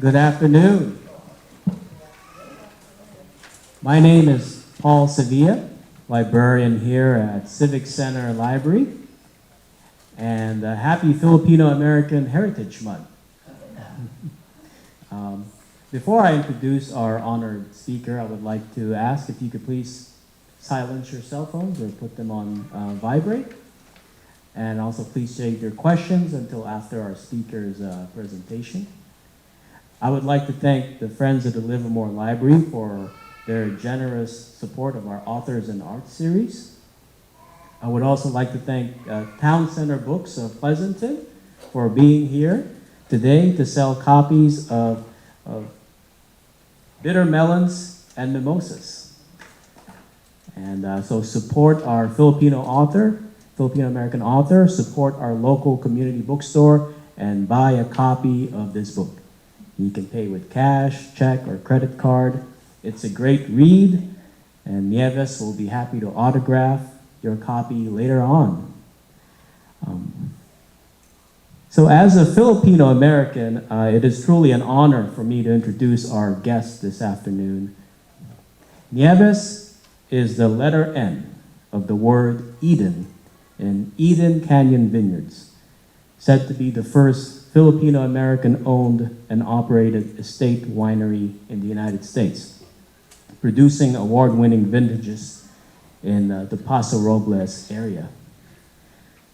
Good afternoon. My name is Paul Sevilla, librarian here at Civic Center Library, and happy Filipino American Heritage Month. Before I introduce our honored speaker, I would like to ask if you could please silence your cell phones or put them on vibrate. And also please save your questions until after our speaker's presentation. I would like to thank the Friends of the Livermore Library for their generous support of our Authors and Arts series. I would also like to thank Town Center Books of Pleasanton for being here today to sell copies of Bittermelons and Mimosas. And so support our Filipino American author, support our local community bookstore, and buy a copy of this book. You can pay with cash, check, or credit card. It's a great read, and Nieves will be happy to autograph your copy later on. So as a Filipino American, it is truly an honor for me to introduce our guest this afternoon. Nieves is the letter N of the word Eden in Eden Canyon Vineyards, said to be the first Filipino American owned and operated estate winery in the United States, producing award-winning vintages in the Paso Robles area.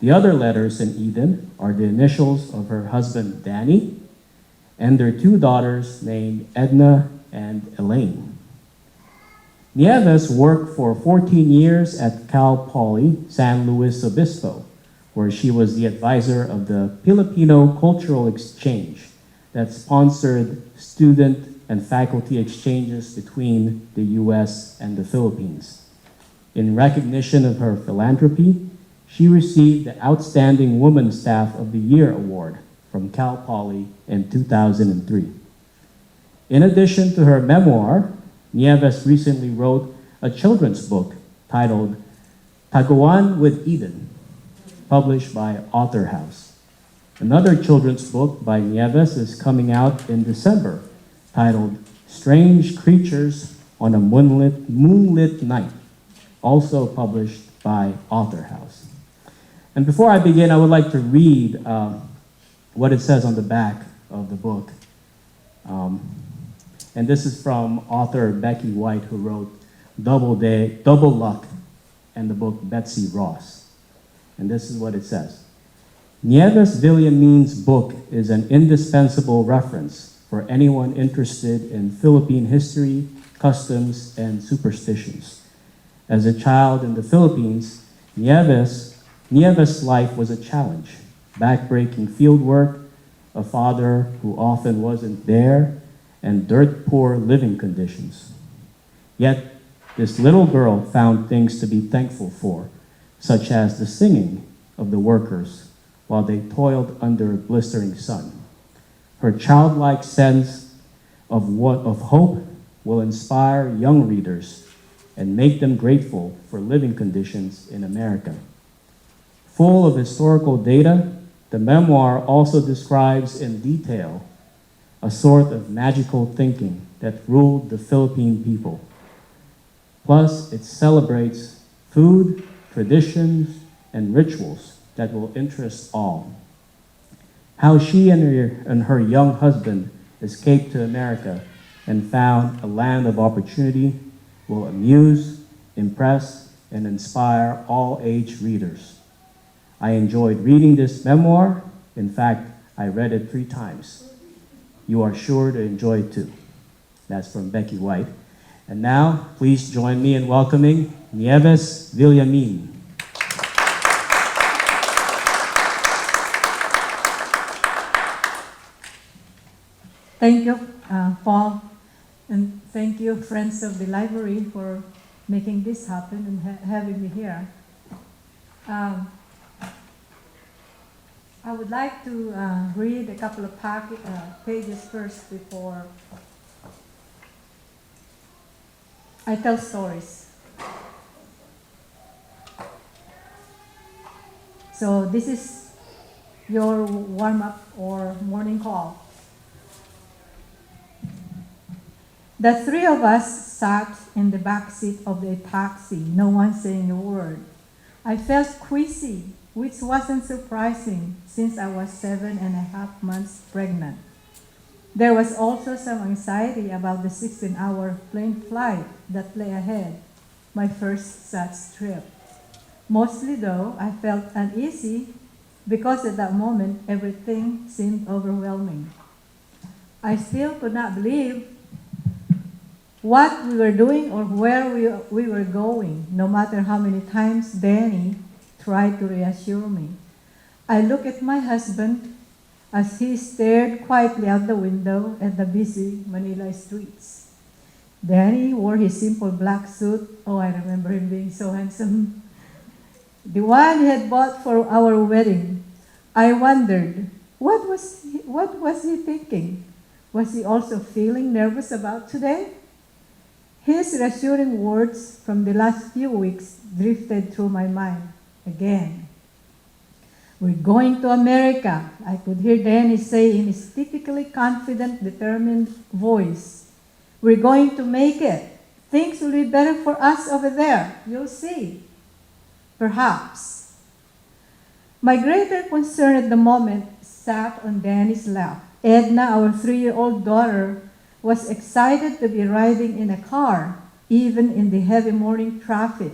The other letters in Eden are the initials of her husband, Danny, and their two daughters named Edna and Elaine. Nieves worked for 14 years at Cal Poly San Luis Obispo, where she was the advisor of the Filipino Cultural Exchange that sponsored student and faculty exchanges between the US and the Philippines. In recognition of her philanthropy, she received the Outstanding Woman Staff of the Year Award from Cal Poly in 2003. In addition to her memoir, Nieves recently wrote a children's book titled Taguan with Eden, published by Author House. Another children's book by Nieves is coming out in December, titled Strange Creatures on a Moonlit Night, also published by Author House. And before I begin, I would like to read what it says on the back of the book. And this is from author Becky White, who wrote Double Luck, and the book Betsy Ross. And this is what it says. Nieves Villamin's book is an indispensable reference for anyone interested in Philippine history, customs, and superstitions. As a child in the Philippines, Nieves' life was a challenge. Backbreaking fieldwork, a father who often wasn't there, and dirt-poor living conditions. Yet, this little girl found things to be thankful for, such as the singing of the workers while they toiled under a blistering sun. Her childlike sense of hope will inspire young readers and make them grateful for living conditions in America. Full of historical data, the memoir also describes in detail a sort of magical thinking that ruled the Philippine people. Plus, it celebrates food, traditions, and rituals that will interest all. How she and her young husband escaped to America and found a land of opportunity will amuse, impress, and inspire all age readers. I enjoyed reading this memoir. In fact, I read it 3 times. You are sure to enjoy it too. That's from Becky White. And now, please join me in welcoming Nieves Villamin. Thank you, Paul, and thank you, Friends of the Library, for making this happen and having me here. I would like to read a couple of pages first before I tell stories. So this is your warm-up or morning call. The three of us sat in the back seat of the taxi, no one saying a word. I felt queasy, which wasn't surprising since I was 7.5 months pregnant. There was also some anxiety about the 16-hour plane flight that lay ahead, my first such trip. Mostly though, I felt uneasy because at that moment everything seemed overwhelming. I still could not believe what we were doing or where we were going, no matter how many times Danny tried to reassure me. I looked at my husband as he stared quietly out the window at the busy Manila streets. Danny wore his simple black suit. Oh, I remember him being so handsome. The one he had bought for our wedding. I wondered, what was he thinking? Was he also feeling nervous about today? His reassuring words from the last few weeks drifted through my mind again. We're going to America, I could hear Danny say in his typically confident, determined voice. We're going to make it. Things will be better for us over there. You'll see. Perhaps. My greater concern at the moment sat on Danny's lap. Edna, our 3-year-old daughter, was excited to be riding in a car, even in the heavy morning traffic.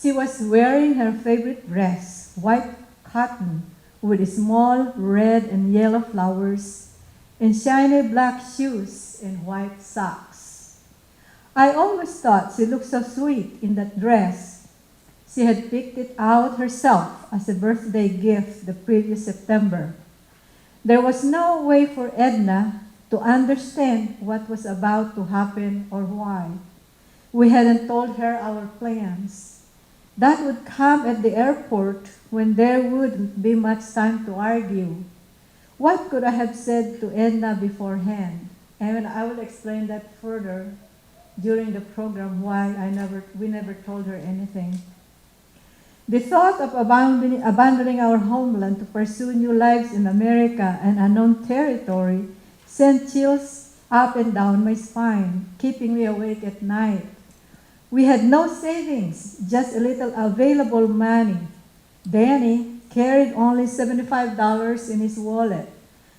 She was wearing her favorite dress, white cotton, with small red and yellow flowers, and shiny black shoes and white socks. I always thought she looked so sweet in that dress. She had picked it out herself as a birthday gift the previous September. There was no way for Edna to understand what was about to happen or why. We hadn't told her our plans. That would come at the airport when there wouldn't be much time to argue. What could I have said to Edna beforehand? And I will explain that further during the program why we never told her anything. The thought of abandoning our homeland to pursue new lives in America and unknown territory sent chills up and down my spine, keeping me awake at night. We had no savings, just a little available money. Danny carried only $75 in his wallet,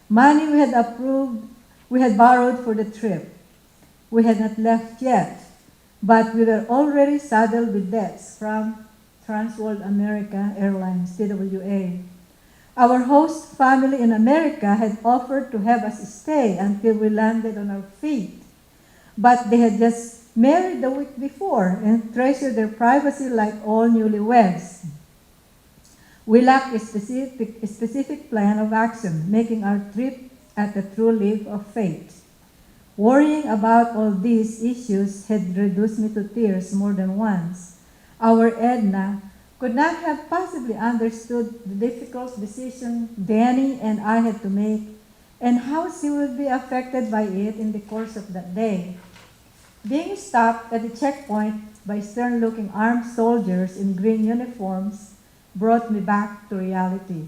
money we had borrowed for the trip. We had not left yet, but we were already saddled with debts from Trans World America Airlines, TWA. Our host family in America had offered to have us stay until we landed on our feet, but they had just married the week before and treasured their privacy like all newlyweds. We lacked a specific plan of action, making our trip at a true leap of faith. Worrying about all these issues had reduced me to tears more than once. Our Edna could not have possibly understood the difficult decision Danny and I had to make and how she would be affected by it in the course of that day. Being stopped at the checkpoint by stern-looking armed soldiers in green uniforms brought me back to reality.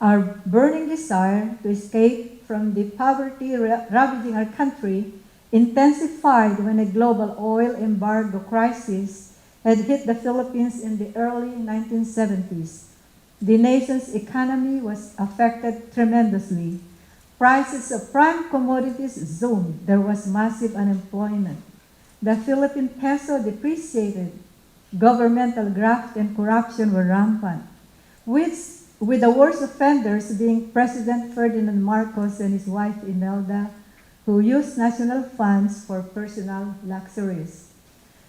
Our burning desire to escape from the poverty ravaging our country intensified when a global oil embargo crisis had hit the Philippines in the early 1970s. The nation's economy was affected tremendously. Prices of prime commodities zoomed. There was massive unemployment. The Philippine peso depreciated. Governmental graft and corruption were rampant, with the worst offenders being President Ferdinand Marcos and his wife Imelda, who used national funds for personal luxuries.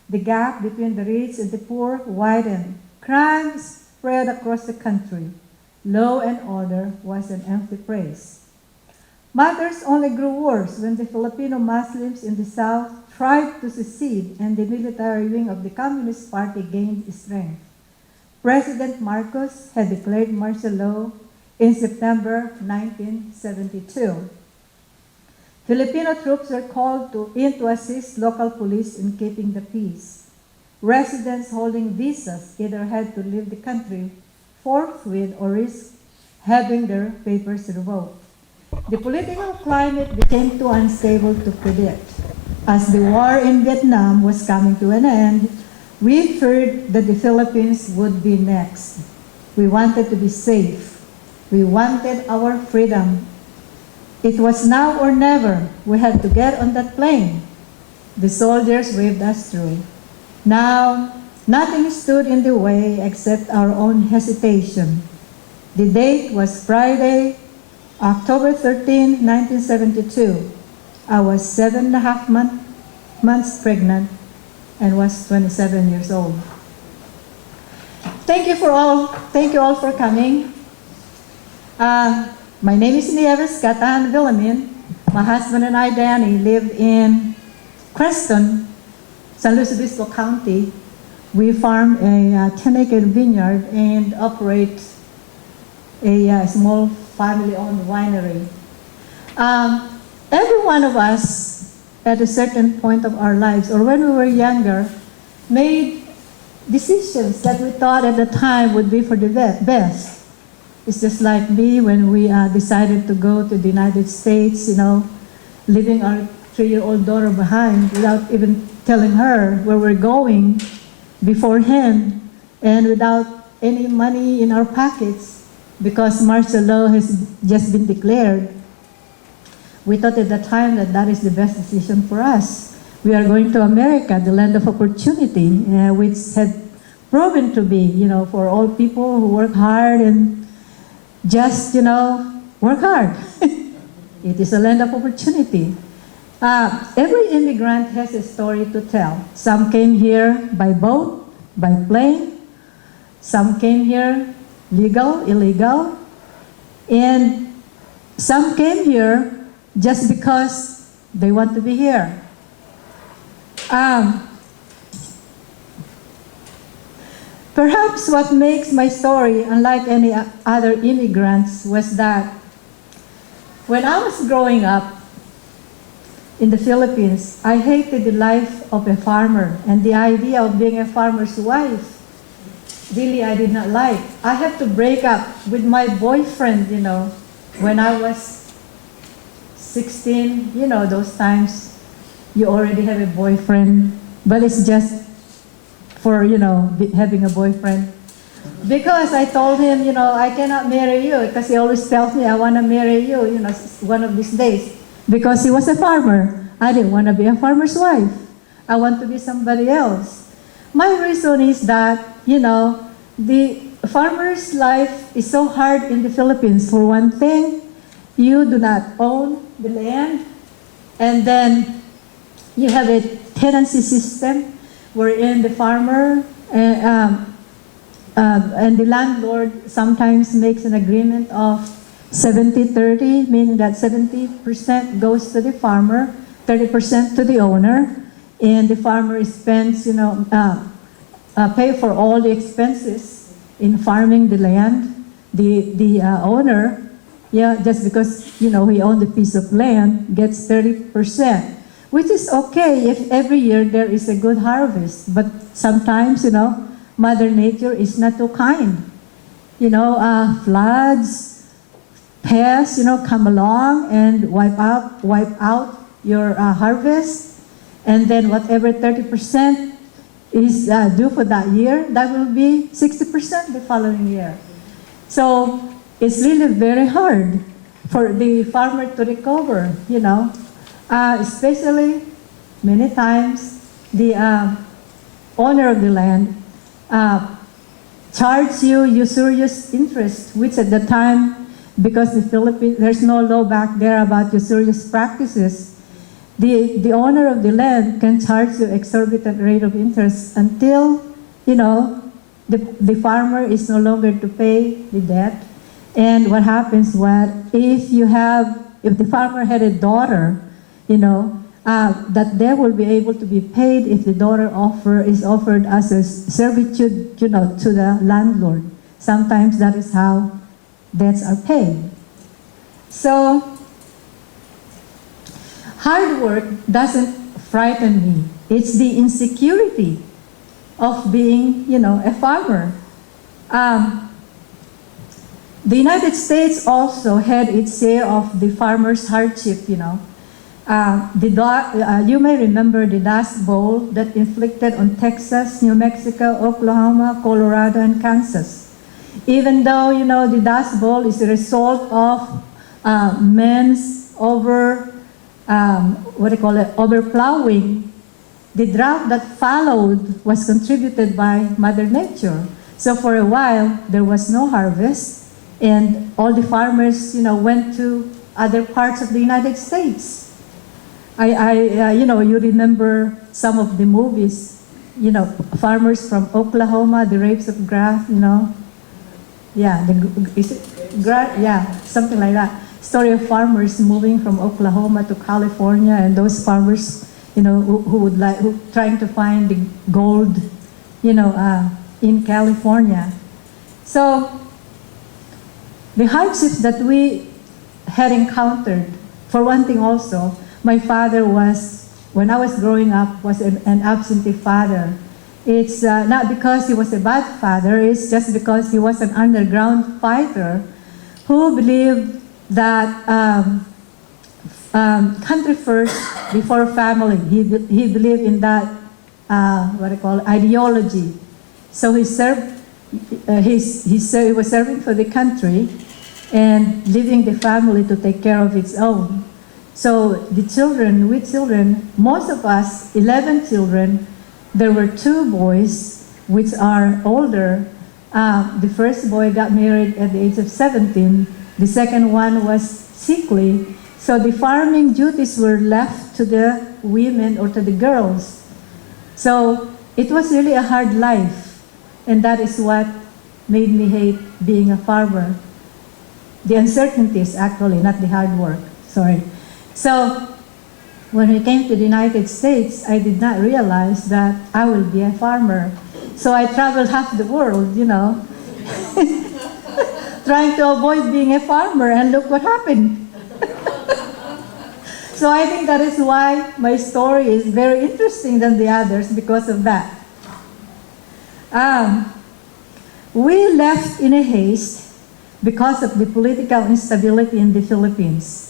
The gap between the rich and the poor widened. Crime spread across the country. Law and order was an empty phrase. Matters only grew worse when the Filipino Muslims in the South tried to secede and the military wing of the Communist Party gained strength. President Marcos had declared martial law in September 1972. Filipino troops were called in to assist local police in keeping the peace. Residents holding visas either had to leave the country forthwith or risk having their papers revoked. The political climate became too unstable to predict. As the war in Vietnam was coming to an end, we feared that the Philippines would be next. We wanted to be safe. We wanted our freedom. It was now or never. We had to get on that plane. The soldiers waved us through. Now, nothing stood in the way except our own hesitation. The date was Friday, October 13, 1972. I was 7.5 months pregnant and was 27 years old. Thank you all for coming. My name is Nieves Villamin. My husband and I, Danny, live in Creston, San Luis Obispo County. We farm a 10-acre vineyard and operate a small family-owned winery. Every one of us, at a certain point of our lives, or when we were younger, made decisions that we thought at the time would be for the best. It's just like me when we decided to go to the United States, leaving our 3-year-old daughter behind without even telling her where we're going beforehand, and without any money in our pockets, because martial law has just been declared. We thought at the time that that is the best decision for us. We are going to America, the land of opportunity, which had proven to be, for all people who work hard and just, work hard. It is a land of opportunity. Every immigrant has a story to tell. Some came here by boat, by plane. Some came here legal, illegal. And some came here just because they want to be here. Perhaps what makes my story unlike any other immigrants was that when I was growing up in the Philippines, I hated the life of a farmer, and the idea of being a farmer's wife, really I did not like. I had to break up with my boyfriend, when I was 16, those times you already have a boyfriend, but it's just for, having a boyfriend. Because I told him, I cannot marry you, because he always tells me, I want to marry you, one of these days. Because he was a farmer. I didn't want to be a farmer's wife. I want to be somebody else. My reason is that, the farmer's life is so hard in the Philippines. For one thing, you do not own the land, and then you have a tenancy system wherein the farmer and the landlord sometimes makes an agreement of 70-30, meaning that 70% goes to the farmer, 30% to the owner, and the farmer spends, pay for all the expenses in farming the land. The owner, just because, he owned a piece of land, gets 30%, which is okay if every year there is a good harvest. But sometimes, Mother Nature is not too kind. Floods, pests, come along and wipe out your harvest, and then whatever 30% is due for that year, that will be 60% the following year. So it's really very hard for the farmer to recover, especially many times the owner of the land charge you usurious interest, which at the time, because the Philippines, there's no law back there about usurious practices, the owner of the land can charge you exorbitant rate of interest until, the farmer is no longer to pay the debt. And what happens if the farmer had a daughter, that they will be able to be paid if the daughter is offered as a servitude, to the landlord. Sometimes that is how debts are paid. So hard work doesn't frighten me. It's the insecurity of being, a farmer. The United States also had its share of the farmer's hardship, You may remember the Dust Bowl that inflicted on Texas, New Mexico, Oklahoma, Colorado, and Kansas. Even though, the Dust Bowl is a result of men's overplowing, the drought that followed was contributed by Mother Nature. So for a while, there was no harvest, and all the farmers, went to other parts of the United States. You remember some of the movies, farmers from Oklahoma, the rapes of grass, yeah, something like that. Story of farmers moving from Oklahoma to California, and those farmers, who trying to find the gold, in California. So the hardships that we had encountered, for one thing also, my father was, when I was growing up, was an absentee father. It's not because he was a bad father, it's just because he was an underground fighter who believed that country first before family. He believed in that, ideology. So he served, he was serving for the country and leaving the family to take care of its own. So we children, most of us, 11 children, there were 2 boys which are older. The first boy got married at the age of 17. The second one was sickly. So the farming duties were left to the women or to the girls. So it was really a hard life. And that is what made me hate being a farmer. The uncertainties, actually, not the hard work. Sorry. So when we came to the United States, I did not realize that I will be a farmer. So I traveled half the world, trying to avoid being a farmer, and look what happened. So I think that is why my story is very interesting than the others, because of that. We left in a haste because of the political instability in the Philippines.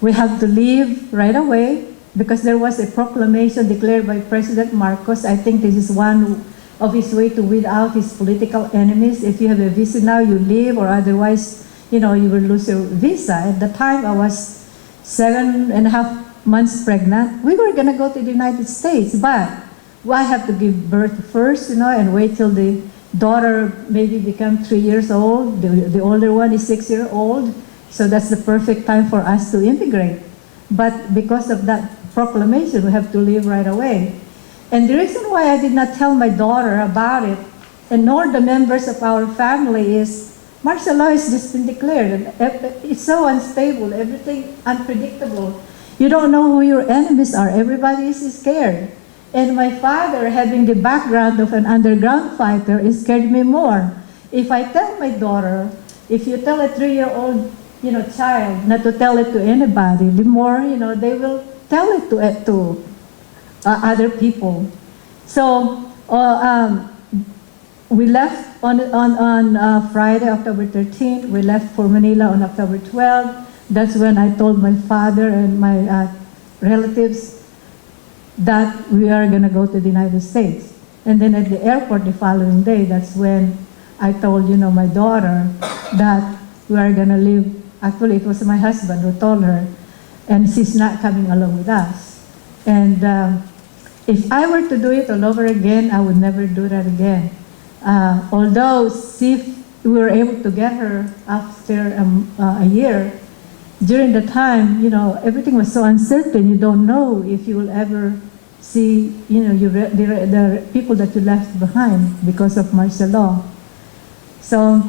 We have to leave right away because there was a proclamation declared by President Marcos. I think this is one of his way to weed out his political enemies. If you have a visa now, you leave, or otherwise, you will lose your visa. At the time, I was 7.5 months pregnant. We were going to go to the United States, but I have to give birth first, and wait till the daughter maybe become 3 years old. The older one is 6 years old. So that's the perfect time for us to immigrate. But because of that proclamation, we have to leave right away. And the reason why I did not tell my daughter about it, and nor the members of our family, is martial law has just been declared. And it's so unstable, everything unpredictable. You don't know who your enemies are. Everybody is scared. And my father, having the background of an underground fighter, it scared me more. If I tell my daughter, if you tell a 3-year-old child not to tell it to anybody, the more, they will tell it to other people. So we left on Friday, October 13th. We left for Manila on October 12th. That's when I told my father and my relatives that we are going to go to the United States. And then at the airport the following day, that's when I told, my daughter that we are going to leave. Actually, it was my husband who told her, and she's not coming along with us. And if I were to do it all over again, I would never do that again. Although we were able to get her after a year, during the time, everything was so uncertain. You don't know if you will ever see, the people that you left behind because of martial law. So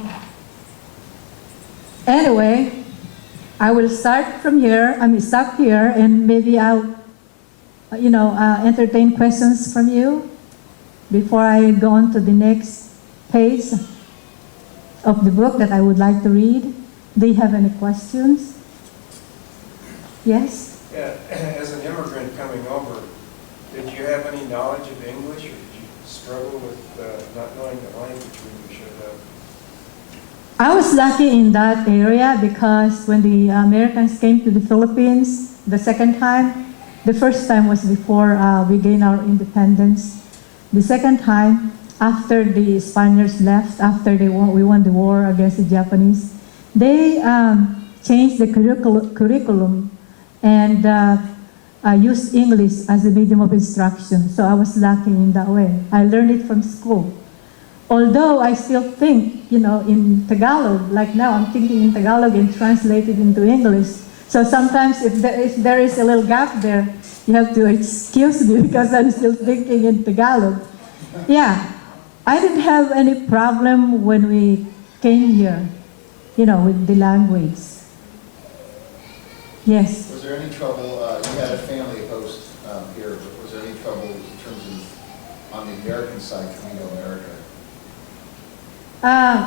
anyway, I will start from here. Stop here, and maybe I'll, entertain questions from you before I go on to the next page of the book that I would like to read. Do you have any questions? Yes? Yeah, as an immigrant coming over, did you have any knowledge of English, or did you struggle with not knowing the language when you showed up? I was lucky in that area because when the Americans came to the Philippines, the second time. The first time was before we gained our independence. The second time, after the Spaniards left, after we won the war against the Japanese, they changed the curriculum and used English as a medium of instruction. So I was lucky in that way. I learned it from school. Although I still think, in Tagalog, like now I'm thinking in Tagalog and translate it into English. So sometimes if there is a little gap there, you have to excuse me because I'm still thinking in Tagalog. Yeah, I didn't have any problem when we came here, with the language. Yes. Was there any trouble, you had a family host here, but was there any trouble in terms of, on the American side, coming to America?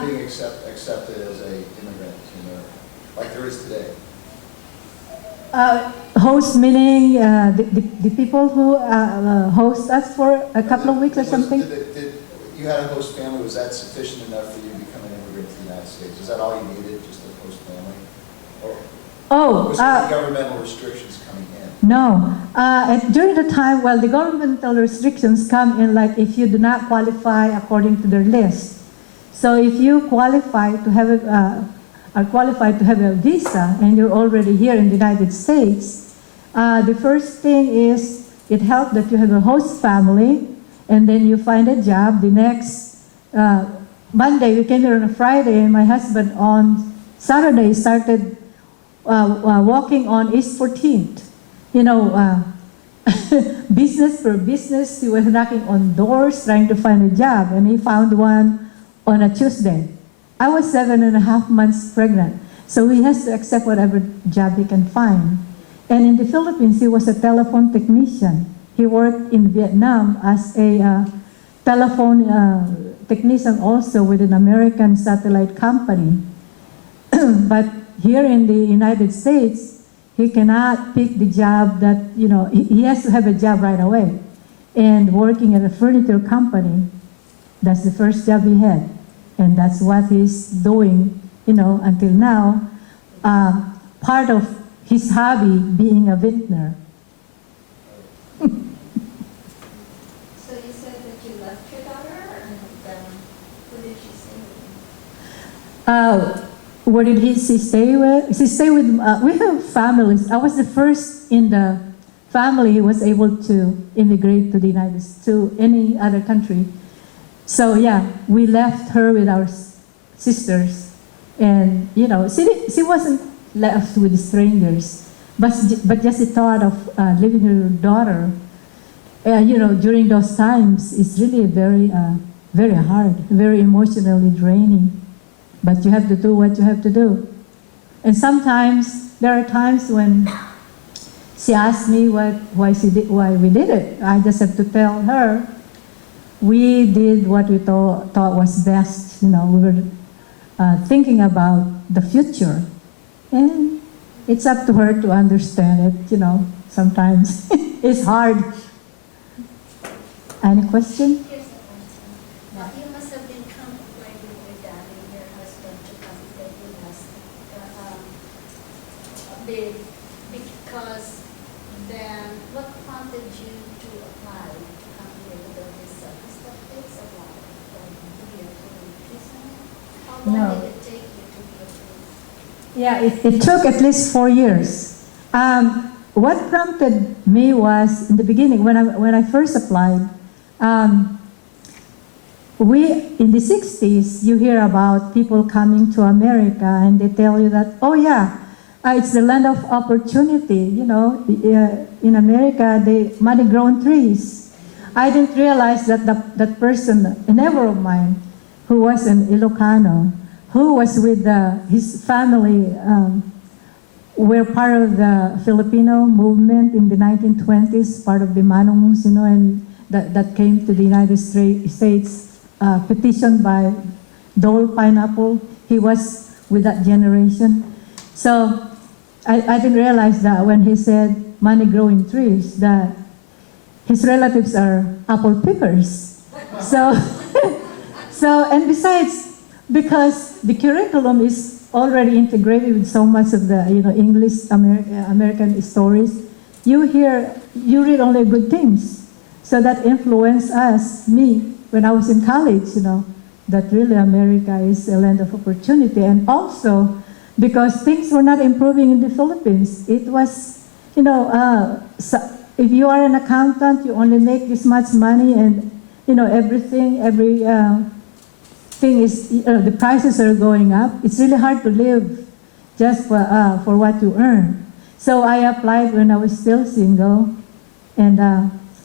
Being accepted as an immigrant to America, like there is today? Host meaning the people who host us for a couple of weeks or something? You had a host family, was that sufficient enough for you to become an immigrant to the United States? Is that all you needed, just a host family? Or was there any governmental restrictions coming in? No. During the time, the governmental restrictions come in like if you do not qualify according to their list. So if you qualify to have are qualified to have a visa and you're already here in the United States, the first thing is it helps that you have a host family and then you find a job. The next Monday, we came here on a Friday, and my husband on Saturday started walking on East 14th. Business for business. He was knocking on doors trying to find a job, and he found one on a Tuesday. I was 7.5 months pregnant, so he has to accept whatever job he can find. And in the Philippines, he was a telephone technician. He worked in Vietnam as a telephone technician also with an American satellite company. But here in the United States, he cannot pick the job that, he has to have a job right away. And working at a furniture company, that's the first job he had. And that's what he's doing, until now. Part of his hobby being a vintner. So you said that you left your daughter, and then who did she stay with? Where did she stay with? She stayed with, we have families. I was the first in the family who was able to immigrate to the United States, to any other country. So yeah, we left her with our sisters, and she wasn't left with strangers, but just the thought of leaving her daughter, during those times, is really very, very hard, very emotionally draining. But you have to do what you have to do, and sometimes there are times when she asked me why we did it. I just have to tell her. We did what we thought was best. We were thinking about the future. And it's up to her to understand it, sometimes. It's hard. Any question? Here's the question. You must have been contemplating with your dad and your husband to come stay with us. Because then, what prompted you to apply to come here with a visa? Because that takes a while to be approved, isn't it? How long No. did it take you to be approved? Yeah, it took at least 4 years. What prompted me was, in the beginning, when I first applied, in the 60s, you hear about people coming to America and they tell you that, oh yeah, it's the land of opportunity. In America, the money-grown trees. I didn't realize that that person, a neighbor of mine, who was an Ilocano, who was with his family, were part of the Filipino movement in the 1920s, part of the Manongs, and that came to the United States, petitioned by Dole Pineapple. He was with that generation. So I didn't realize that when he said money-growing trees, that his relatives are apple pickers. So, and besides, because the curriculum is already integrated with so much of the English American stories. You read only good things, so that influenced me when I was in college. That really America is a land of opportunity, and also because things were not improving in the Philippines. It was, if you are an accountant, you only make this much money, and every thing is, the prices are going up. It's really hard to live just for what you earn. So I applied when I was still single, and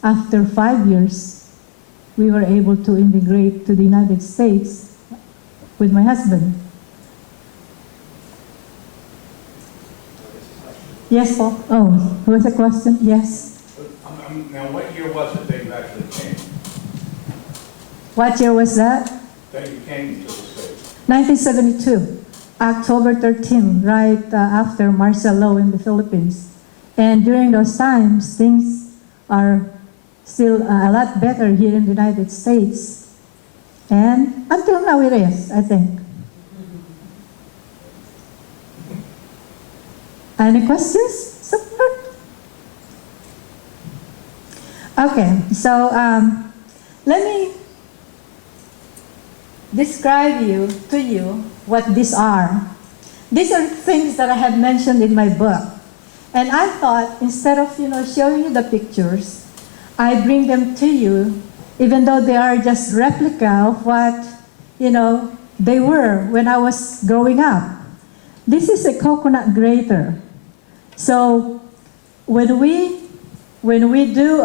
after 5 years, we were able to immigrate to the United States with my husband. Yes, Paul? Oh, was a question? Yes. Now, what year was it that you actually came? What year was that? That you came to the States? 1972, October 13, right after martial law in the Philippines. And during those times, things are still a lot better here in the United States. And until now it is, I think. Any questions? Support? Okay, so let me describe to you what these are. These are things that I have mentioned in my book. And I thought, instead of showing you the pictures, I bring them to you, even though they are just replica of what they were when I was growing up. This is a coconut grater. So when we do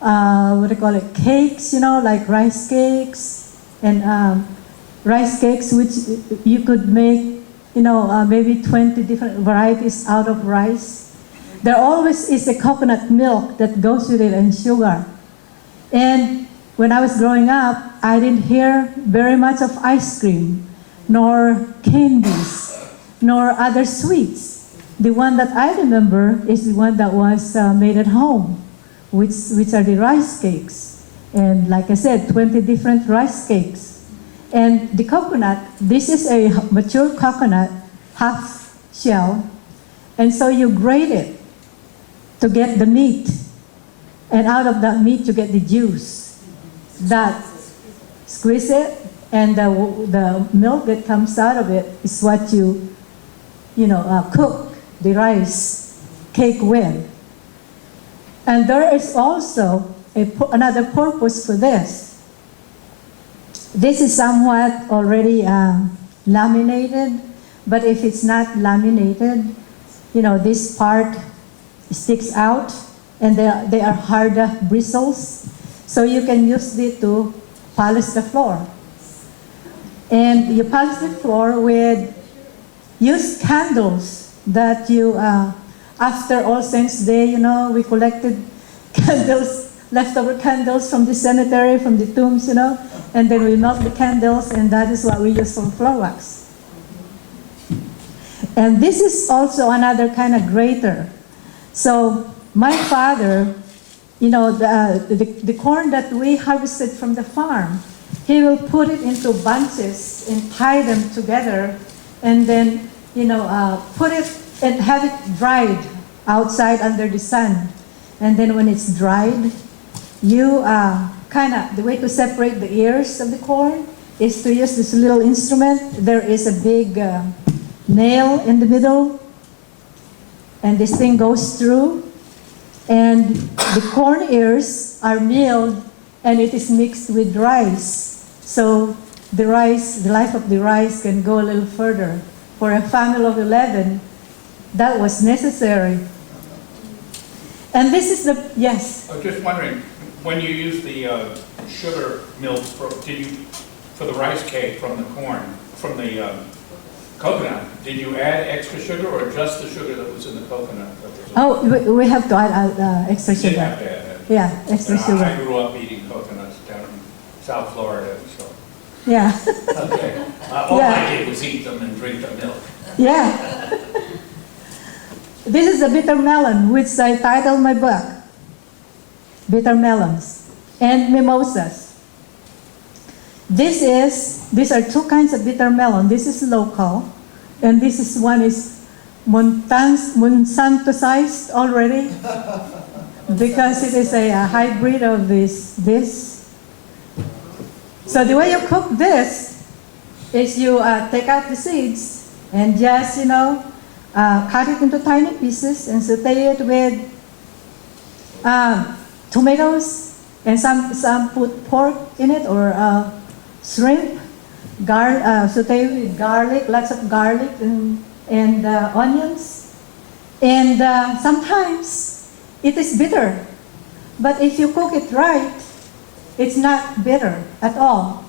what do you call it, cakes, like rice cakes, and rice cakes which you could make, maybe 20 different varieties out of rice. There always is a coconut milk that goes with it and sugar. And when I was growing up, I didn't hear very much of ice cream, nor candies, nor other sweets. The one that I remember is the one that was made at home, which are the rice cakes. And like I said, 20 different rice cakes. And the coconut, this is a mature coconut, half shell. And so you grate it to get the meat. And out of that meat, you get the juice. That, squeeze it, and the milk that comes out of it is what you cook the rice cake with. And there is also another purpose for this. This is somewhat already laminated, but if it's not laminated, this part sticks out, and they are harder bristles, so you can use it to polish the floor. And you polish the floor with used candles that you, after All Saints Day, we collected candles, leftover candles from the cemetery, from the tombs, and then we melt the candles, and that is what we use for floor wax. And this is also another kind of grater. So my father, the corn that we harvested from the farm, he will put it into bunches and tie them together, and then put it and have it dried outside under the sun. And then when it's dried, you the way to separate the ears of the corn is to use this little instrument. There is a big nail in the middle, and this thing goes through, and the corn ears are milled, and it is mixed with rice. So the life of the rice can go a little further. For a family of 11, that was necessary. And this is yes? I was just wondering, when you use the sugar milk for the rice cake from the corn, from the coconut, did you add extra sugar or just the sugar that was in the coconut? Oh, we have to add extra You didn't sugar. have to add that. Yeah, extra sugar. I grew up eating coconuts down in South Florida, so. Yeah. Okay. All I did was eat them and drink the milk. Yeah. This is a bitter melon, which I titled my book, Bittermelons and Mimosas. These are two kinds of bitter melon. This is local, and this is one is Monsanto sized already, because it is a hybrid of this. So the way you cook this is you take out the seeds and just, cut it into tiny pieces and saute it with tomatoes, and some put pork in it, or shrimp, saute with garlic, lots of garlic and onions. And sometimes it is bitter, but if you cook it right, it's not bitter at all.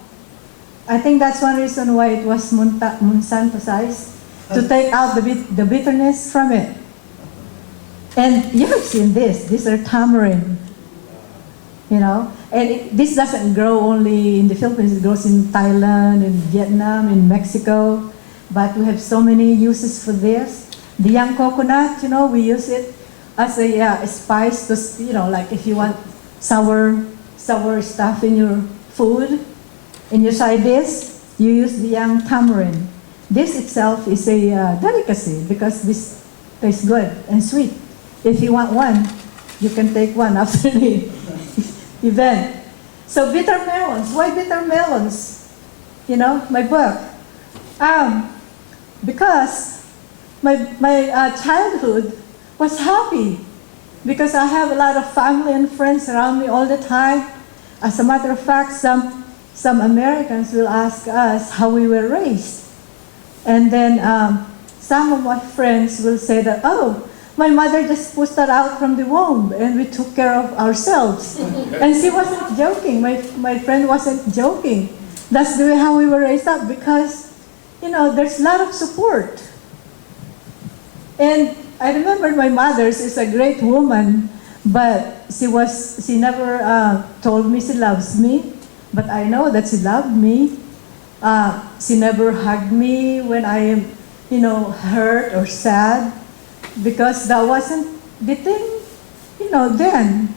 I think that's one reason why it was Monsanto-sized, to take out the bitterness from it. And you have seen this. These are tamarind, And this doesn't grow only in the Philippines. It grows in Thailand, in Vietnam, in Mexico. But we have so many uses for this. The young coconut, we use it as a spice to, like if you want sour stuff in your food, in your side dish, you use the young tamarind. This itself is a delicacy because this tastes good and sweet. If you want one, you can take one after the event. So bitter melons. Why bitter melons? My book. Because my childhood was happy, because I have a lot of family and friends around me all the time. As a matter of fact, some Americans will ask us how we were raised. And then some of my friends will say that, oh, my mother just pushed us out from the womb and we took care of ourselves. And she wasn't joking. My friend wasn't joking. That's the way how we were raised up, because, there's a lot of support. And I remember my mother's is a great woman, but she never told me she loves me. But I know that she loved me. She never hugged me when I am, hurt or sad, because that wasn't the thing, then.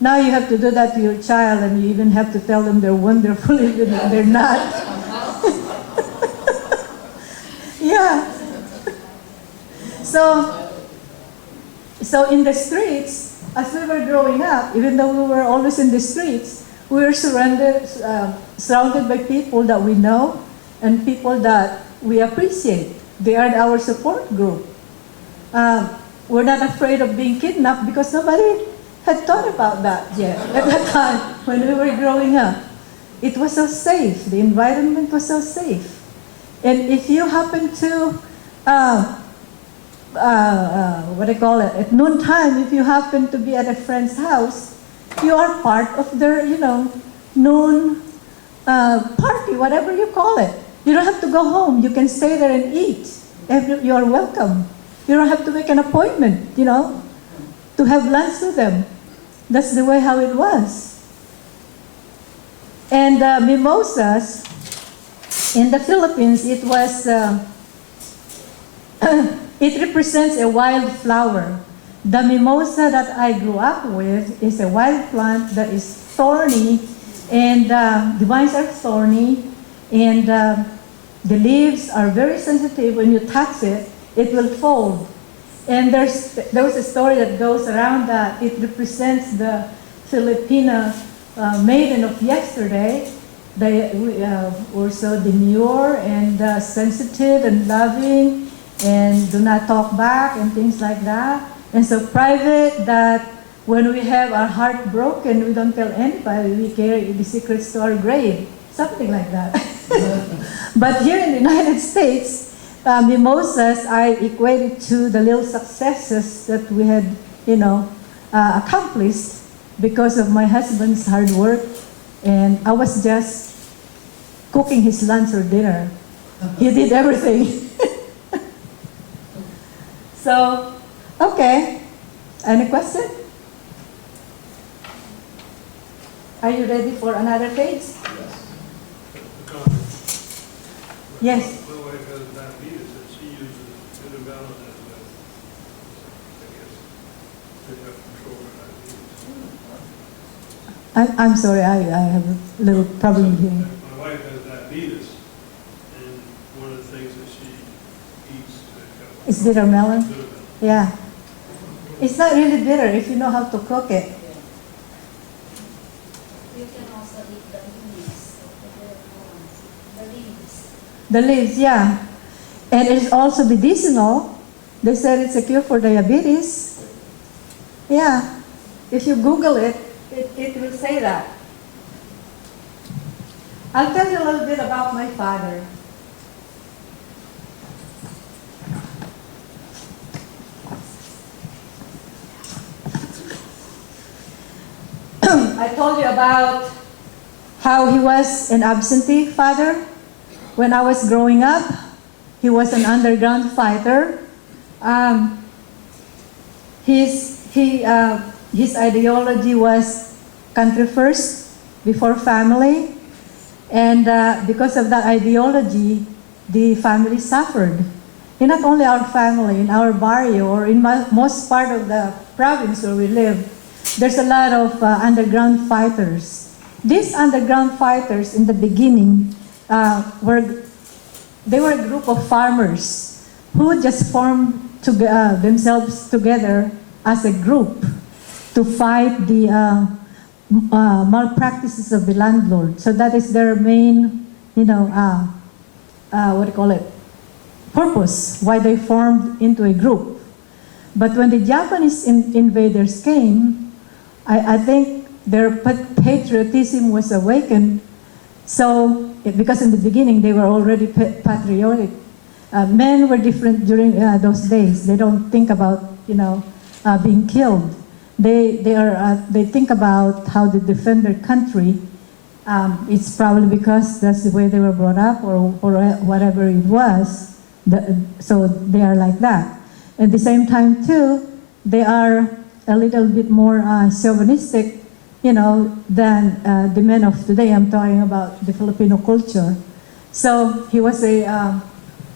Now you have to do that to your child, and you even have to tell them they're wonderful even if they're not. Yeah. So in the streets, as we were growing up, even though we were always in the streets, we were surrounded by people that we know and people that we appreciate. They are our support group. We're not afraid of being kidnapped because nobody had thought about that yet at that time when we were growing up. It was so safe. The environment was so safe. And if you happen to, at noontime, if you happen to be at a friend's house, you are part of their, noon party, whatever you call it. You don't have to go home. You can stay there and eat. You are welcome. You don't have to make an appointment, to have lunch with them. That's the way how it was. And mimosas, in the Philippines, it was, it represents a wild flower. The mimosa that I grew up with is a wild plant that is thorny, and the vines are thorny, and the leaves are very sensitive. When you touch it, it will fold. And there was a story that goes around that it represents the Filipino maiden of yesterday. They were so demure and sensitive and loving, and do not talk back and things like that. And so private that when we have our heart broken, we don't tell anybody. We carry the secrets to our grave, something like that. But here in the United States, mimosas I equated to the little successes that we had, accomplished because of my husband's hard work, and I was just cooking his lunch or dinner. He did everything. So, okay. Any question? Are you ready for another page? Yes. My wife has diabetes, and she uses Bittermelon as a, to help control her diabetes. I'm sorry, I have a little problem here. My wife It's bitter melon? Yeah. It's not really bitter if you know how to cook it. You can also eat the leaves of the bitter melons. The leaves. The leaves, yeah. And it's also medicinal. They said it's a cure for diabetes. Yeah. If you Google it, it will say that. I'll tell you a little bit about my father. I told you about how he was an absentee father. When I was growing up, he was an underground fighter. His ideology was country first before family. And because of that ideology, the family suffered. And not only our family, in our barrio or in most part of the province where we live, there's a lot of underground fighters. These underground fighters in the beginning were a group of farmers who just formed themselves together as a group to fight the malpractices of the landlord. So that is their main, purpose, why they formed into a group. But when the Japanese invaders came, I think their patriotism was awakened. So, because in the beginning they were already patriotic. Men were different during those days. They don't think about, being killed. They think about how to defend their country. It's probably because that's the way they were brought up or whatever it was. So they are like that. At the same time, too, they are a little bit more chauvinistic, than the men of today. I'm talking about the Filipino culture. So he was a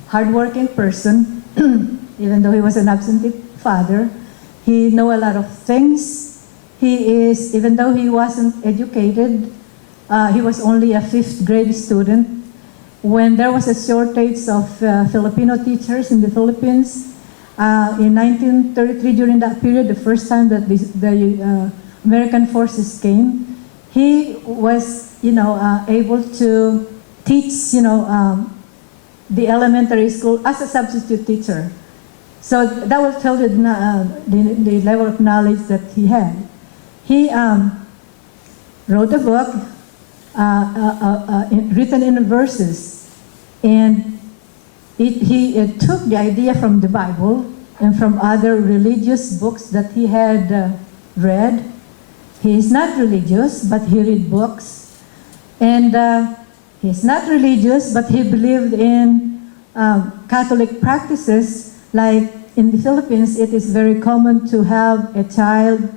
hardworking person, even though he was an absentee father. He knew a lot of things. Even though he wasn't educated, he was only a 5th grade student. When there was a shortage of Filipino teachers in the Philippines, in 1933, during that period, the first time that the American forces came, he was, able to teach, the elementary school as a substitute teacher. So that will tell you the level of knowledge that he had. He wrote a book written in verses, and he took the idea from the Bible and from other religious books that he had read. He is not religious, but he read books. And he's not religious, but he believed in Catholic practices. Like in the Philippines, it is very common to have a child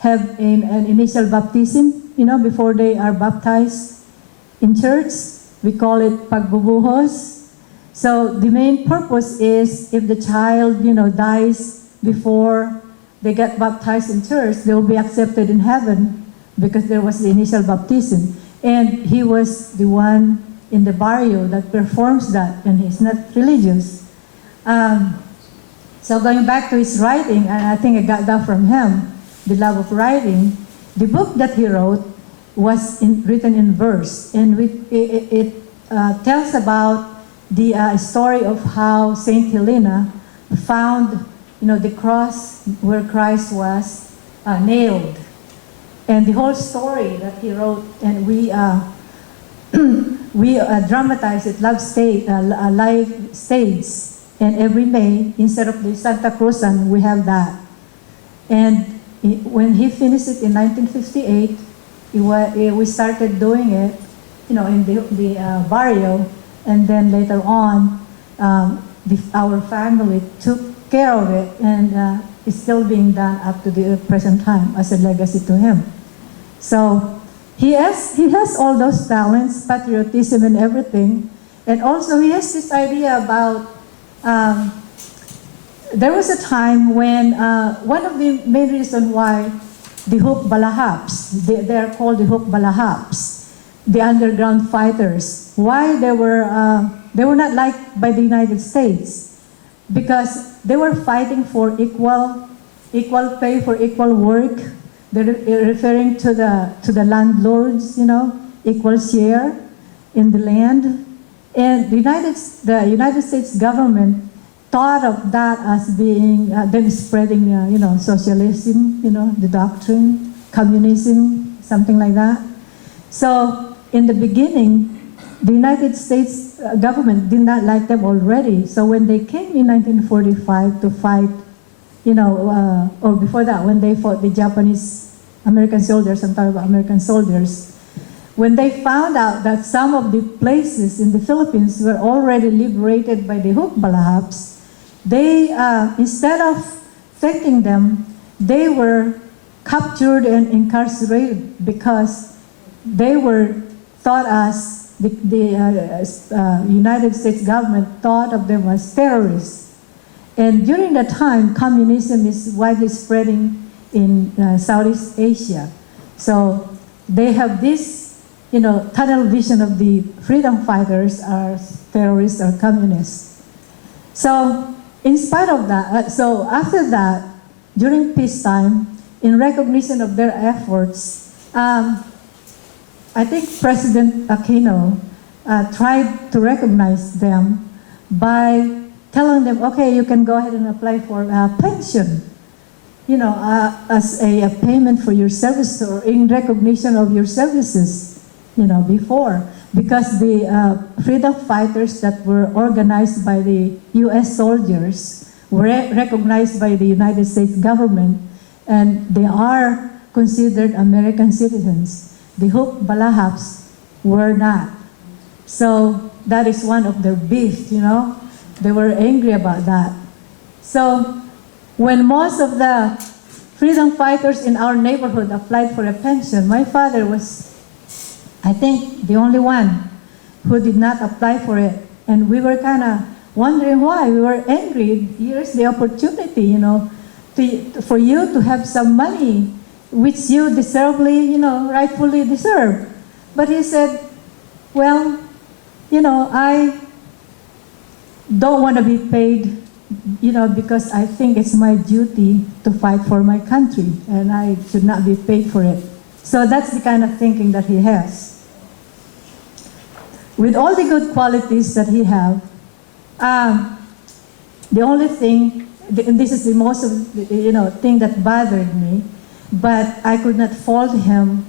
have an initial baptism, before they are baptized in church. We call it pagbubuhos. So the main purpose is if the child, dies before they get baptized in church, they will be accepted in heaven because there was the initial baptism. And he was the one in the barrio that performs that, and he's not religious. So going back to his writing, and I think I got that from him, the love of writing, the book that he wrote was written in verse, and it tells about the story of how Saint Helena found, the cross where Christ was nailed, and the whole story that he wrote, and we dramatize it live stage, and every May instead of the Santa Cruzan we have that, and when he finished it in 1958, we started doing it, in the barrio, and then later on, our family took care of it, and it's still being done up to the present time as a legacy to him. So he has all those talents, patriotism and everything, and also he has this idea about. There was a time when one of the main reasons why the Huk Balahaps, they are called the Huk Balahaps, the underground fighters, why they were not liked by the United States. because they were fighting for equal pay for equal work. They're referring to the landlords, equal share in the land. And the United States government thought of that as being them spreading, socialism, the doctrine, communism, something like that. So in the beginning, the United States government did not like them already. So when they came in 1945 to fight, or before that, when they fought the Japanese American soldiers, I'm talking about American soldiers, when they found out that some of the places in the Philippines were already liberated by the Hukbalahaps, they, instead of thanking them, they were captured and incarcerated because they were thought as, the United States government thought of them as terrorists. And during that time, communism is widely spreading in Southeast Asia. So they have this, tunnel vision of the freedom fighters as terrorists or communists. So in spite of that, so after that, during peacetime, in recognition of their efforts, I think President Aquino tried to recognize them by telling them, okay, you can go ahead and apply for a pension, as a payment for your service or in recognition of your services, before. Because the freedom fighters that were organized by the U.S. soldiers were recognized by the United States government, and they are considered American citizens. The Hukbalahaps were not. So that is one of their beef, They were angry about that. So when most of the freedom fighters in our neighborhood applied for a pension, my father was, I think, the only one who did not apply for it. And we were kind of wondering why. We were angry. Here's the opportunity, for you to have some money, which you deservedly, rightfully deserve. But he said, well, I don't want to be paid, because I think it's my duty to fight for my country, and I should not be paid for it. So that's the kind of thinking that he has. With all the good qualities that he have, the only thing, and this is the most thing that bothered me, but I could not fault him.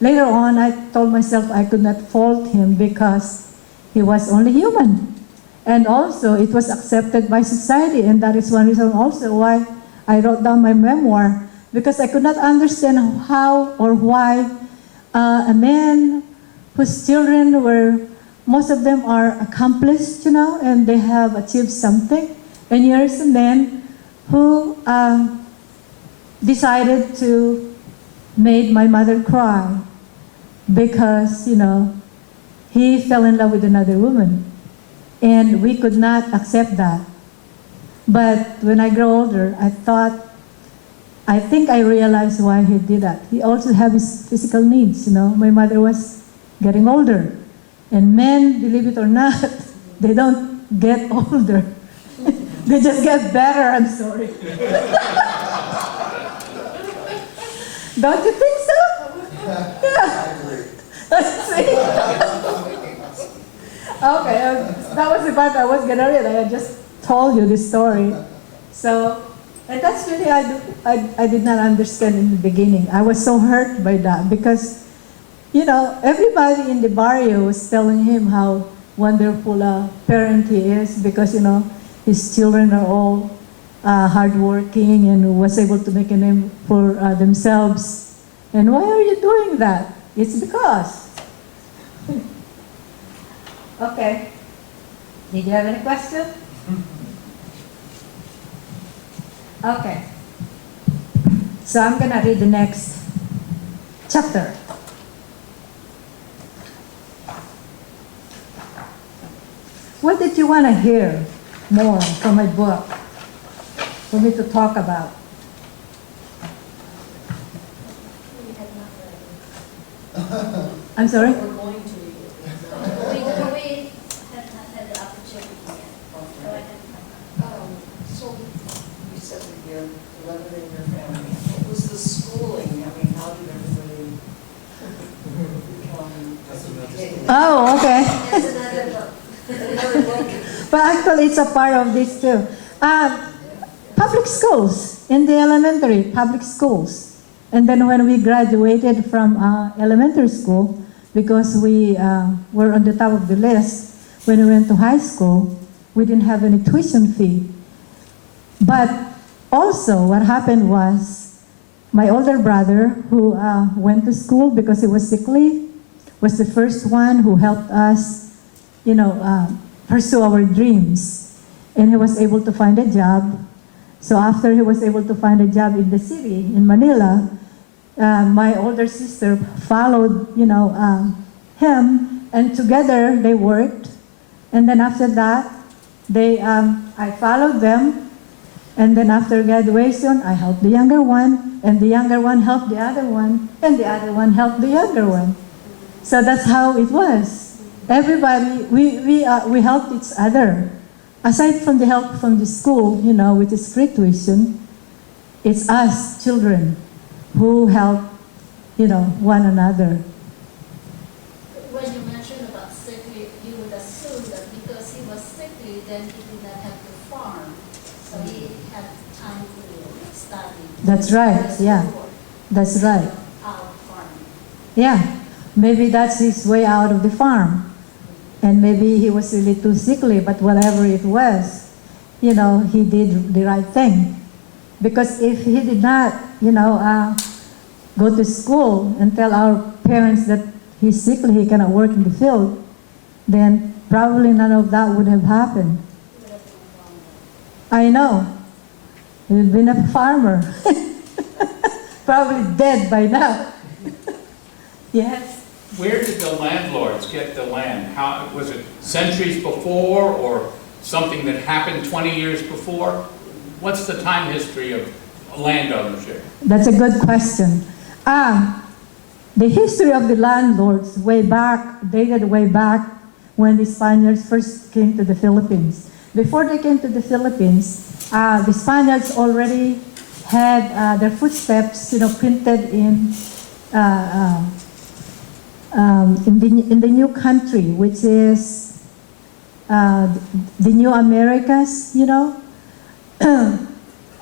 Later on, I told myself I could not fault him because he was only human. And also, it was accepted by society, and that is one reason also why I wrote down my memoir, because I could not understand how or why a man whose children were, most of them are accomplished, and they have achieved something, and here's a man who decided to make my mother cry because, he fell in love with another woman. And we could not accept that. But when I grew older, I think I realized why he did that. He also had his physical needs, My mother was getting older. And men, believe it or not, they don't get older. They just get better, I'm sorry. Don't you think so? Yeah. Okay, that was the part I was gonna read. I just told you this story. So, and that's really, I did not understand in the beginning. I was so hurt by that because, everybody in the barrio was telling him how wonderful a parent he is because, his children are all hardworking and was able to make a name for themselves. And why are you doing that? It's because. Okay. Did you have any question? Okay. So I'm going to read the next chapter. What did you want to hear more from my book for me to talk about? We had not read it. I'm sorry? We're going to read it. We have not had the opportunity yet. So I can, But actually, it's a part of this too. Public schools, in the elementary, public schools. And then when we graduated from elementary school, because we were on the top of the list, when we went to high school, we didn't have any tuition fee. But also, what happened was, my older brother, who went to school because he was sickly, was the first one who helped us, pursue our dreams. And he was able to find a job. So after he was able to find a job in the city, in Manila, my older sister followed, him, and together they worked. And then after that, I followed them. And then after graduation, I helped the younger one, and the younger one helped the other one, and the other one helped the younger one. So that's how it was. Everybody, we helped each other. Aside from the help from the school, which is free tuition, it's us children who help, one another. When you mentioned about sickly, you would assume that because he was sickly, then he did not have to farm. So he had time to study. That's right, yeah. That's right. Out farming. Yeah, maybe that's his way out of the farm. And maybe he was really too sickly, but whatever it was, he did the right thing. Because if he did not, go to school and tell our parents that he's sickly, he cannot work in the field, then probably none of that would have happened. I know. He would have been a farmer. Probably dead by now. Yes. Where did the landlords get the land? How, was it centuries before or something that happened 20 years before? What's the time history of land ownership? That's a good question. The history of the landlords dated way back when the Spaniards first came to the Philippines. Before they came to the Philippines, the Spaniards already had their footsteps, printed in the new country, which is the new Americas,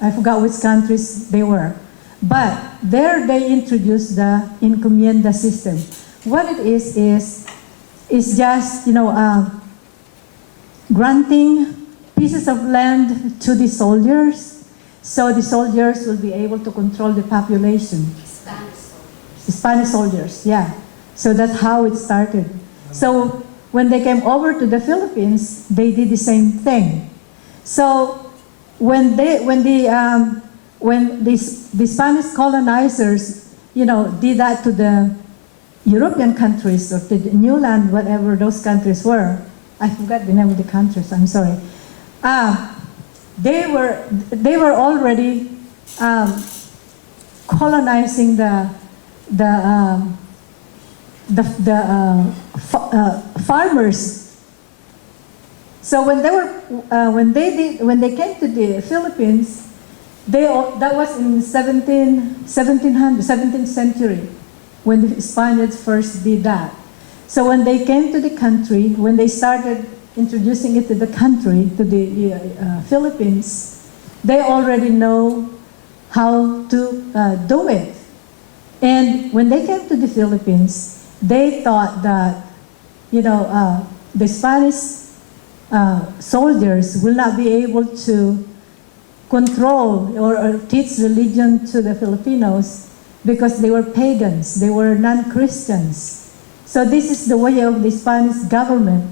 I forgot which countries they were. But there they introduced the encomienda system. What it is just, granting pieces of land to the soldiers, so the soldiers will be able to control the population. Spanish soldiers, yeah. So that's how it started. So when they came over to the Philippines, they did the same thing. So when the Spanish colonizers, did that to the European countries or to the new land, whatever those countries were, I forgot the name of the countries. I'm sorry. They were already colonizing the farmers. So when they came to the Philippines, that was in 17th century when the Spaniards first did that. So when they came to the country, when they started introducing it to the country, to the Philippines, they already know how to do it. And when they came to the Philippines, they thought that, the Spanish soldiers will not be able to control or teach religion to the Filipinos because they were pagans, they were non-Christians. So this is the way of the Spanish government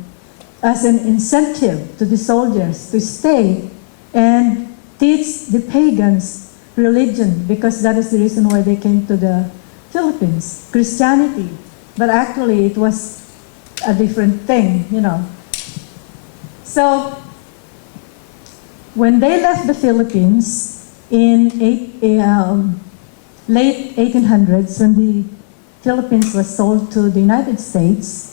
as an incentive to the soldiers to stay and teach the pagans religion, because that is the reason why they came to the Philippines, Christianity. But actually it was a different thing, So when they left the Philippines in late 1800s, when the Philippines was sold to the United States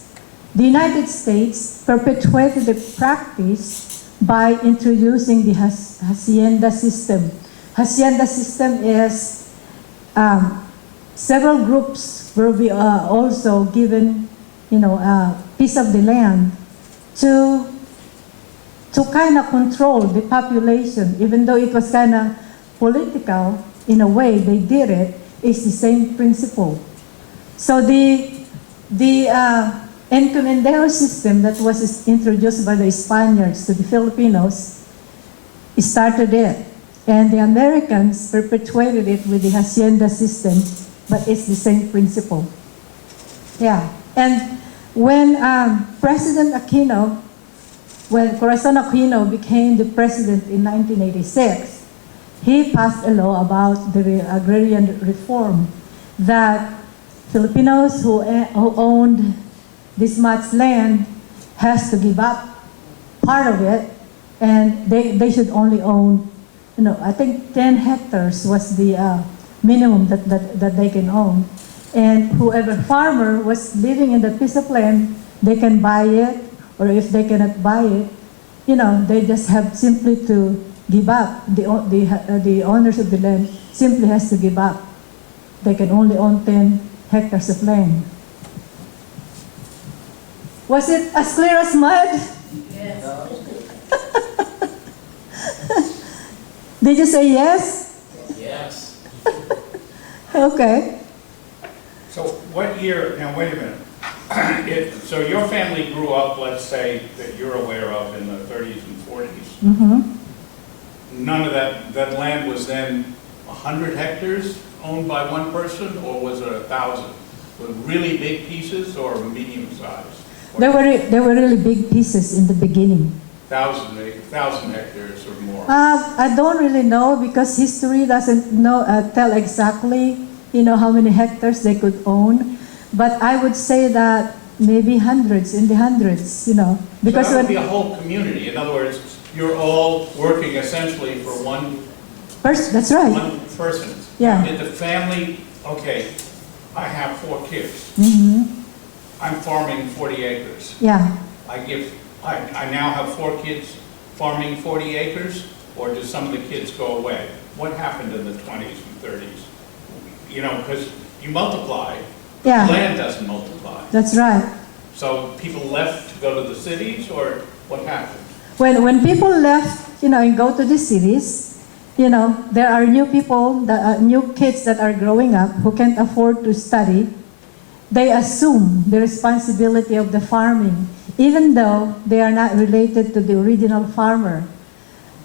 perpetuated the practice by introducing the hacienda system. Hacienda system is several groups will be also given, a piece of the land to to kind of control the population, even though it was kind of political in a way, they did it. It's the same principle. So the encomendero system that was introduced by the Spaniards to the Filipinos started it. And the Americans perpetuated it with the hacienda system, but it's the same principle. Yeah. And when President Aquino, when Corazon Aquino became the president in 1986, he passed a law about the agrarian reform that Filipinos who owned this much land has to give up part of it, and they should only own, I think 10 hectares was the minimum that they can own. And whoever farmer was living in the piece of land, they can buy it, or if they cannot buy it, they just have simply to give up. The owners of the land simply has to give up. They can only own 10 hectares of land. Was it as clear as mud? Yes. Did you say yes? Yes. Okay. So what year, now wait a minute. So your family grew up, let's say, that you're aware of in the 30s and 40s. Mm-hmm. None of that land was then 100 hectares owned by one person, or was it 1,000? Were really big pieces or medium size? They were really big pieces in the beginning. 1,000 hectares or more? I don't really know, because history doesn't tell exactly, how many hectares they could own. But I would say that maybe hundreds, in the hundreds, because so that would be a whole community. In other words, you're all working essentially for one that's right. one person. Yeah. Did the family, okay, I have 4 kids. Mm-hmm. I'm farming 40 acres. Yeah. I now have 4 kids farming 40 acres, or do some of the kids go away? What happened in the 20s and 30s? Because you multiply, Yeah. land doesn't multiply. That's right. So people left to go to the cities, or what happened? When people left, and go to the cities, there are new people, new kids that are growing up who can't afford to study. They assume the responsibility of the farming, even though they are not related to the original farmer.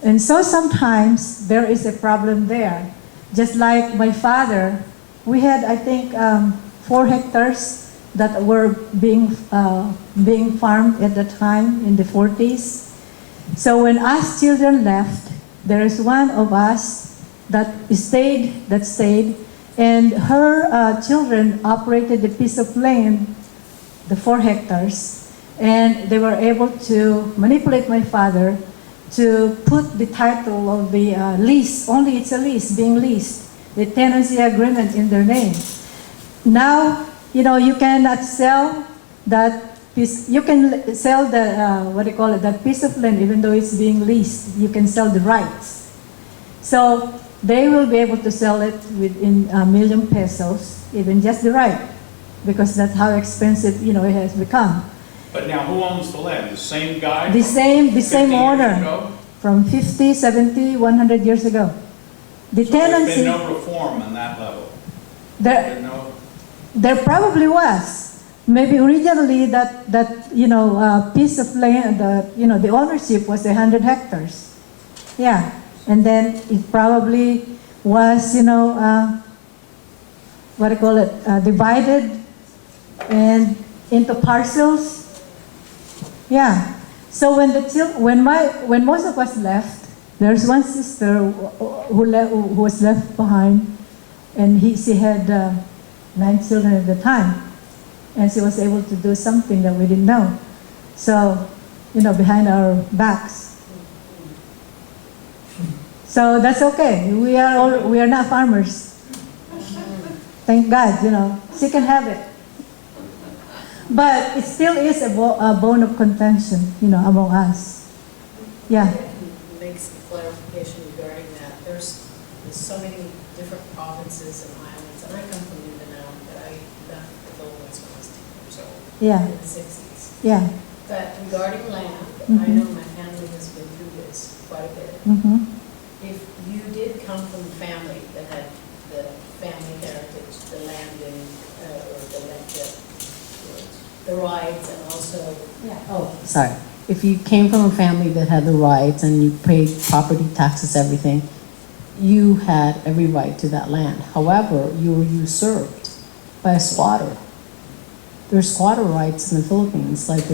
And so sometimes there is a problem there. Just like my father, we had, I think, 4 hectares that were being farmed at the time in the 40s. So when us children left, there is one of us that stayed, and her children operated the piece of land, the 4 hectares, and they were able to manipulate my father to put the title of the lease, only it's a lease, being leased, the tenancy agreement in their name. Now, you cannot sell that piece, you can sell the, that piece of land even though it's being leased, you can sell the rights. So they will be able to sell it within ₱1 million, even just the right, because that's how expensive, it has become. But now who owns the land? The same guy? The same 50 years owner ago? from 50, 70, 100 years ago. The So there's tenancy, been no reform on that level? there, No? there probably was. Maybe originally that piece of land, the ownership was 100 hectares. Yeah, and then it probably was, divided and into parcels. Yeah. So when most of us left, there's one sister who was left behind, and she had 9 children at the time, and she was able to do something that we didn't know. So, behind our backs. So that's okay. We are not farmers. Thank God, she can have it. But it still is a bone of contention, among us. Yeah. Makes a clarification regarding that. There's so many different provinces and islands, and I come from Mindanao, but I left the Philippines when I was 10 years old. Yeah. In the 60s. Yeah. But regarding land, I Mhm. know my family has been through this quite a bit. Mm-hmm. If you did come from a family that had the family heritage, the land and, or the rights and also, oh, sorry. If you came from a family that had the rights and you paid property taxes, everything, you had every right to that land. However, you were usurped by a squatter. There's squatter rights in the Philippines, like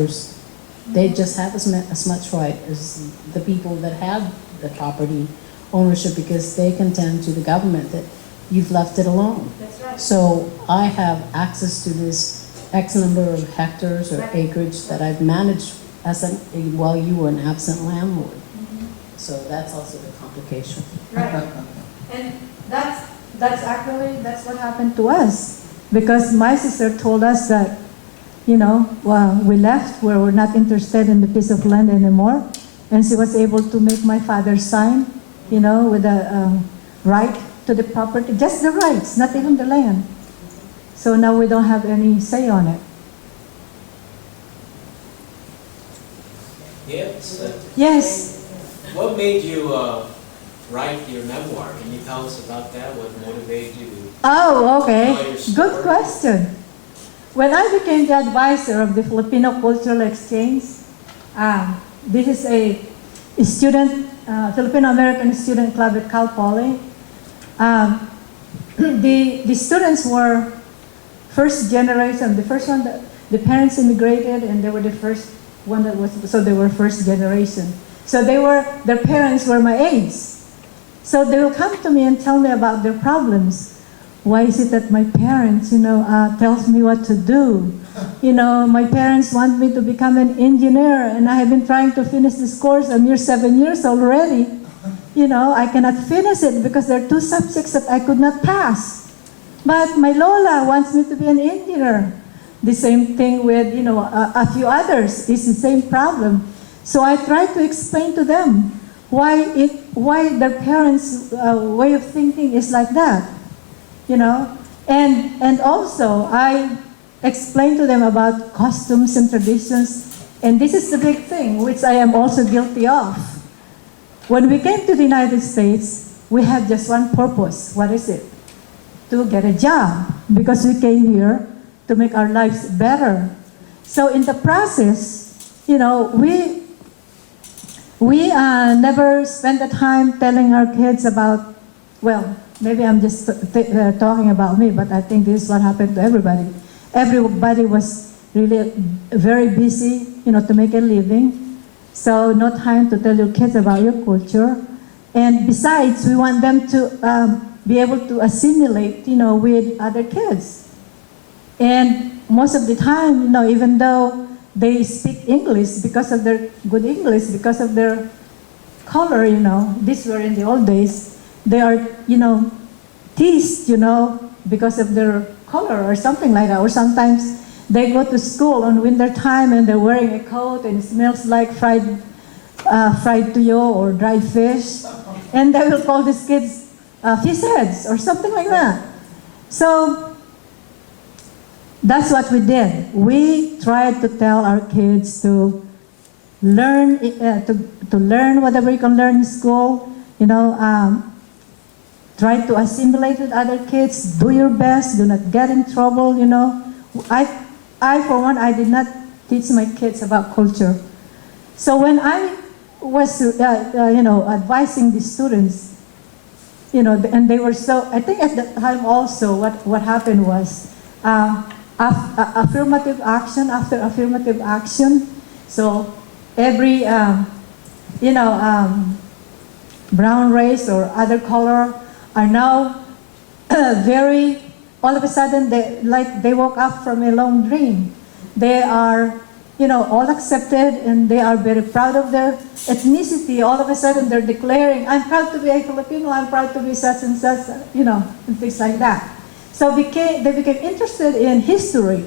they just have as much right as the people that had the property ownership because they contend to the government that you've left it alone. That's right. So I have access to this X number of hectares or acreage that I've managed while you were an absent landlord. Mm-hmm. So that's also the complication. Right. And that's what happened to us. Because my sister told us that, well, we left where we're not interested in the piece of land anymore. And she was able to make my father sign, with a right to the property, just the rights, not even the land. So now we don't have any say on it. Yes. What made you write your memoir? Can you tell us about that? What motivated you? Oh, okay. Tell your story. Good question. When I became the advisor of the Filipino Cultural Exchange, this is a student, Filipino American Student Club at Cal Poly. The students were first generation, the first one that the parents immigrated and they were the first one that was, so they were first generation. So their parents were my age. So they will come to me and tell me about their problems. Why is it that my parents, tells me what to do? My parents want me to become an engineer and I have been trying to finish this course. I'm here 7 years already. I cannot finish it because there are 2 subjects that I could not pass. But my Lola wants me to be an engineer. The same thing with, a few others. It's the same problem. So I try to explain to them why their parents' way of thinking is like that, And also I explain to them about costumes and traditions. And this is the big thing, which I am also guilty of. When we came to the United States, we had just one purpose. What is it? To get a job, because we came here to make our lives better. So in the process, we never spend the time telling our kids about, well, maybe I'm just talking about me, but I think this is what happened to everybody. Everybody was really very busy, to make a living. So no time to tell your kids about your culture. And besides, we want them to be able to assimilate, with other kids. And most of the time, even though they speak English because of their good English, because of their color, these were in the old days, they are, teased, because of their color or something like that. Or sometimes they go to school on winter time and they're wearing a coat and it smells like fried tuyo or dried fish. And they will call these kids fish heads or something like that. So that's what we did. We tried to tell our kids to learn, to learn whatever you can learn in school, try to assimilate with other kids, do your best, do not get in trouble, I for one, I did not teach my kids about culture. So when I was, advising the students, and they were so, I think at that time also what happened was affirmative action after affirmative action. So every, brown race or other color are now all of a sudden, they woke up from a long dream. They are, all accepted and they are very proud of their ethnicity. All of a sudden, they're declaring, I'm proud to be a Filipino, I'm proud to be such and such, and things like that. So they became interested in history,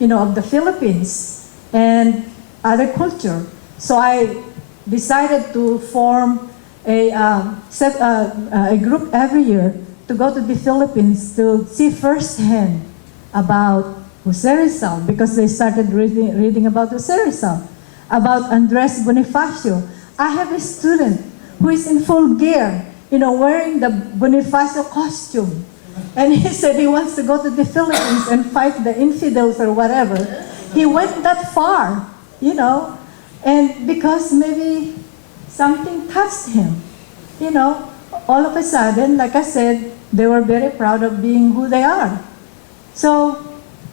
of the Philippines and other culture. So I decided to form a group every year to go to the Philippines to see firsthand about Jose Rizal, because they started reading about Jose Rizal, about Andres Bonifacio, I have a student who is in full gear, wearing the Bonifacio costume. And he said he wants to go to the Philippines and fight the infidels or whatever. He went that far, and because maybe something touched him, all of a sudden, like I said, they were very proud of being who they are. So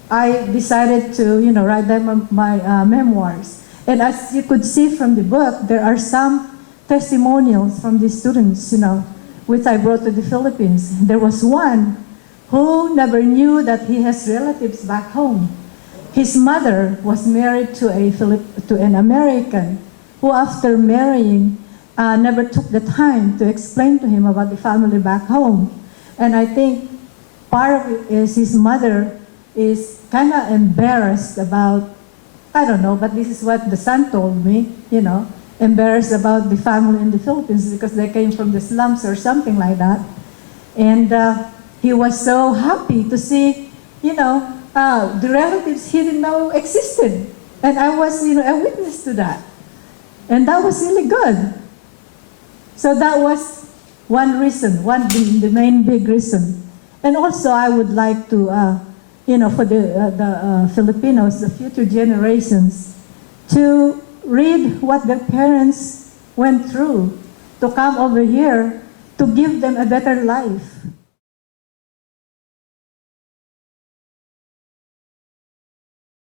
I decided to, write them my memoirs. And as you could see from the book, there are some testimonials from the students, which I brought to the Philippines. There was one who never knew that he has relatives back home. His mother was married to an American who, after marrying, never took the time to explain to him about the family back home. And I think part of it is his mother is kind of embarrassed about, I don't know, but this is what the son told me, embarrassed about the family in the Philippines because they came from the slums or something like that. And he was so happy to see, the relatives he didn't know existed. And I was, a witness to that. And that was really good. So that was one reason, the main big reason. And also I would like to, for the Filipinos, the future generations, to read what their parents went through, to come over here, to give them a better life.